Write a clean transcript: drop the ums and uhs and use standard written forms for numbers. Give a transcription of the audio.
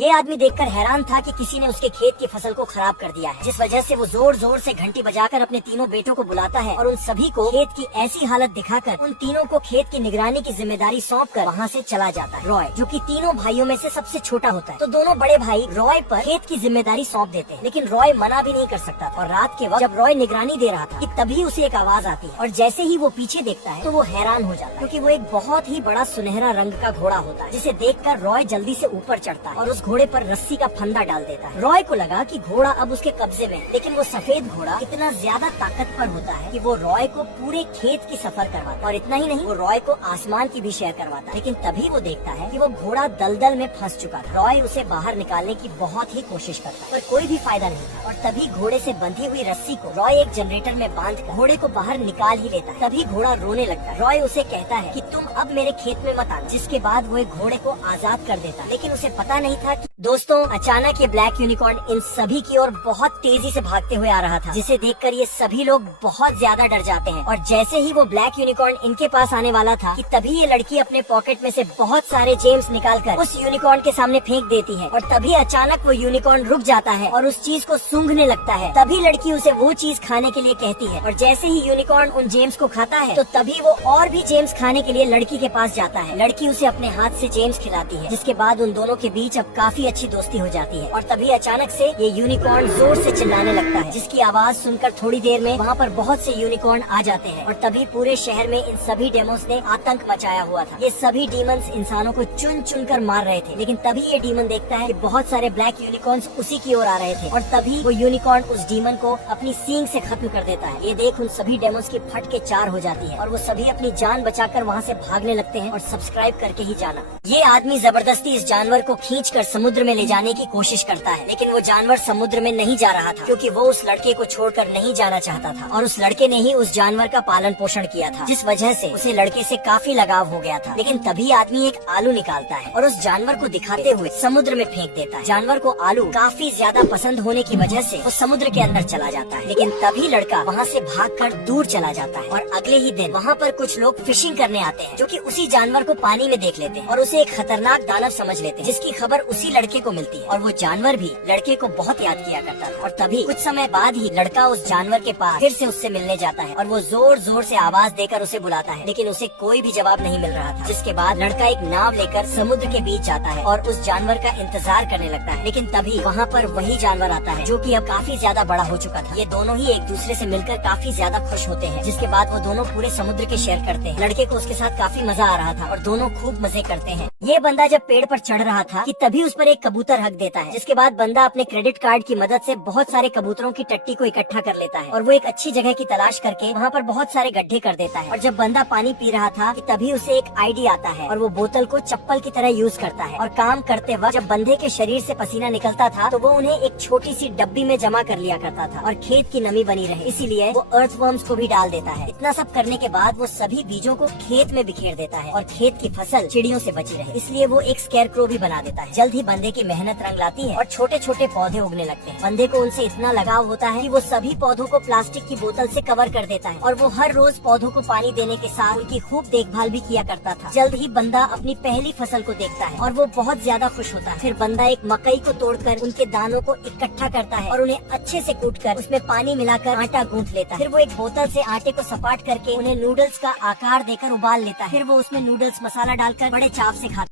ये आदमी देखकर हैरान था कि किसी ने उसके खेत की फसल को खराब कर दिया है, जिस वजह से वो जोर जोर से घंटी बजाकर अपने तीनों बेटों को बुलाता है और उन सभी को खेत की ऐसी हालत दिखाकर उन तीनों को खेत की निगरानी की जिम्मेदारी सौंपकर वहाँ से चला जाता है। रॉय, जो कि तीनों भाइयों में से सबसे छोटा होता है, तो दोनों बड़े भाई रॉय पर खेत की जिम्मेदारी सौंप देते हैं, लेकिन रॉय मना भी नहीं कर सकता। और रात के वक्त जब रॉय निगरानी दे रहा था कि तभी उसे एक आवाज आती है, और जैसे ही वो पीछे देखता है तो वो हैरान हो जाता है, क्योंकि वो एक बहुत ही बड़ा सुनहरा रंग का घोड़ा होता है, जिसे देखकर रॉय जल्दी से ऊपर चढ़ता है और उस घोड़े पर रस्सी का फंदा डाल देता है। रॉय को लगा कि घोड़ा अब उसके कब्जे में है, लेकिन वो सफेद घोड़ा इतना ज्यादा ताकतवर होता है कि वो रॉय को पूरे खेत की सफर करवाता है, और इतना ही नहीं, वो रॉय को आसमान की भी शेयर करवाता है। लेकिन तभी वो देखता है कि वो घोड़ा दलदल में फंस चुका था। रॉय उसे बाहर निकालने की बहुत ही कोशिश करता है, पर कोई भी फायदा नहीं था, और तभी घोड़े से बंधी हुई रस्सी को रॉय एक जनरेटर में बांध घोड़े को बाहर निकाल ही लेता है। तभी घोड़ा रोने लगता है। रॉय उसे कहता है कि तुम अब मेरे खेत में मत आना, जिसके बाद वो एक घोड़े को आजाद कर देता है। लेकिन उसे पता नहीं था कि दोस्तों, अचानक ये ब्लैक यूनिकॉर्न इन सभी की ओर बहुत तेजी से भागते हुए आ रहा था, जिसे देखकर ये सभी लोग बहुत ज्यादा डर जाते हैं। और जैसे ही वो ब्लैक यूनिकॉर्न इनके पास आने वाला था कि तभी ये लड़की अपने पॉकेट में से बहुत सारे जेम्स निकालकर उस यूनिकॉर्न के सामने फेंक देती है, और तभी अचानक वो यूनिकॉर्न रुक जाता है और उस चीज को सूंघने लगता है। तभी लड़की उसे वो चीज खाने के लिए कहती है, और जैसे ही यूनिकॉर्न उन जेम्स को खाता है तो तभी वो और भी जेम्स खाने के लिए लड़की के पास जाता है। लड़की उसे अपने हाथ से जेम्स खिलाती है, जिसके बाद उन दोनों के बीच अब काफी अच्छी दोस्ती हो जाती है। और तभी अचानक से ये यूनिकॉर्न जोर से चिल्लाने लगता है, जिसकी आवाज सुनकर थोड़ी देर में वहाँ पर बहुत से यूनिकॉर्न आ जाते हैं, और तभी पूरे शहर में इन सभी डेमोस ने आतंक मचाया हुआ था। ये सभी डीमंस इंसानों को चुन चुन कर मार रहे थे, लेकिन तभी ये डीमन देखता है कि बहुत सारे ब्लैक यूनिकॉर्न्स उसी की ओर आ रहे थे, और तभी वो यूनिकॉर्न उस डीमन को अपनी सींग से खत्म कर देता है। ये देख उन सभी डेमोस की फट के चार हो जाती है, और वो सभी अपनी जान बचाकर वहाँ से भागने लगते हैं। और सब्सक्राइब करके ही जाना। ये आदमी जबरदस्ती इस जानवर को खींचकर समुद्र में ले जाने की कोशिश करता है, लेकिन वो जानवर समुद्र में नहीं जा रहा था, क्योंकि वो उस लड़के को छोड़कर नहीं जाना चाहता था, और उस लड़के ने ही उस जानवर का पालन पोषण किया था, जिस वजह से उसे लड़के से काफी लगाव हो गया था। लेकिन तभी आदमी एक आलू निकालता है और उस जानवर को दिखाते हुए समुद्र में फेंक देता है। जानवर को आलू काफी ज्यादा पसंद होने की वजह से वो समुद्र के अंदर चला जाता है, लेकिन तभी लड़का वहाँ से भागकर दूर चला जाता है। और अगले ही दिन वहाँ पर कुछ लोग फिशिंग करने आते हैं, जो कि उसी जानवर को पानी में देख लेते हैं और उसे एक खतरनाक दानव समझ लेते हैं, जिसकी खबर उसी लड़के को मिलती है। और वो जानवर भी लड़के को बहुत याद किया करता था। और तभी कुछ समय बाद ही लड़का उस जानवर के पास फिर से उससे मिलने जाता है, और वो जोर जोर से आवाज देकर उसे बुलाता है, लेकिन उसे कोई भी जवाब नहीं मिल रहा था। जिसके बाद लड़का एक नाव लेकर समुद्र के बीच जाता है और उस जानवर का इंतजार करने लगता है। लेकिन तभी वहाँ पर वही जानवर आता है, जो कि अब काफी ज्यादा बड़ा हो चुका था। ये दोनों ही एक दूसरे से मिलकर काफी ज्यादा खुश होते हैं, जिसके बाद वो दोनों पूरे समुद्र के शेयर करते हैं। लड़के को उसके साथ काफी मजा आ रहा था और दोनों खूब मजे करते हैं। ये बंदा जब पेड़ पर चढ़ रहा था कि तभी उस पर एक कबूतर हक देता है, जिसके बाद बंदा अपने क्रेडिट कार्ड की मदद से बहुत सारे कबूतरों की टट्टी को इकट्ठा कर लेता है, और वो एक अच्छी जगह की तलाश करके वहाँ पर बहुत सारे गड्ढे कर देता है। और जब बंदा पानी पी रहा था कि तभी उसे एक आइडिया आता है, और वो बोतल को चप्पल की तरह यूज करता है। और काम करते वक्त जब बंदे के शरीर से पसीना निकलता था तो वो उन्हें एक छोटी सी डब्बी में जमा कर लिया करता था, और खेत की नमी बनी रहे इसीलिए वो अर्थवर्म्स को भी डाल देता है। इतना सब करने के बाद वो सभी बीजों को खेत में बिखेर देता है, और खेत की फसल चिड़ियों से बची रहे इसलिए वो एक स्केयरक्रो भी बना देता है। जल्द ही बंदे की मेहनत रंग लाती है और छोटे छोटे पौधे उगने लगते हैं। बंदे को उनसे इतना लगाव होता है कि वो सभी पौधों को प्लास्टिक की बोतल से कवर कर देता है, और वो हर रोज पौधों को पानी देने के साथ उनकी खूब देखभाल भी किया करता था। जल्द ही बंदा अपनी पहली फसल को देखता है और वो बहुत ज्यादा खुश होता है। फिर बंदा एक मकई को तोड़कर उनके दानों को इकट्ठा करता है और उन्हें अच्छे से कूटकर उसमें पानी मिलाकर आटा गूंथ लेता है। फिर वो एक बोतल से आटे को सपाट करके उन्हें नूडल्स का आकार देकर उबाल लेता है। फिर वो उसमें नूडल्स मसाला डालकर बड़े चाव से खाता है।